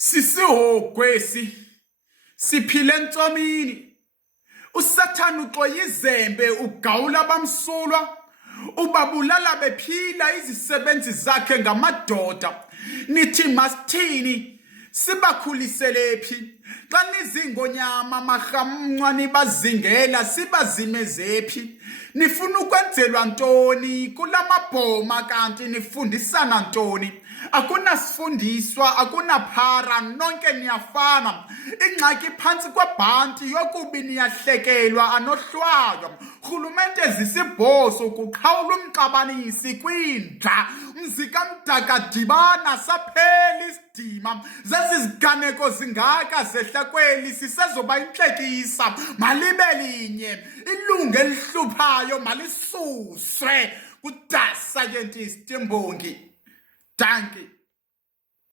Sisihogwesi siphile entsomini. Usathane uxoya izembe ugawula abamsulwa, ubabulala bephila izisebenzi zakhe ngamadoda. Nithi masithini sibakhulisele phi? Xa nizingonyama marhamncwa nibazingela sibazimeze phi? Nifuna ukwenzelwa ntoni kulamabhoma kanti nifundisana ntoni? Akunasifundiswa, akunaphara, nonke niyafana. Ingxaki phantsi kwebhanti yokubi niyahlekelwa anohlwayo. Rhulumente zisibhozo kuqhawula umxabanisi kwindla. Mzika Mdaka-Dibana saphela isidima. Zezi ziganeko zingaka zehla kweli sisezoba intlekisa. Malibe linye ilungu elihluphayo malisuswe. Good scientist Mbongi. Dankie.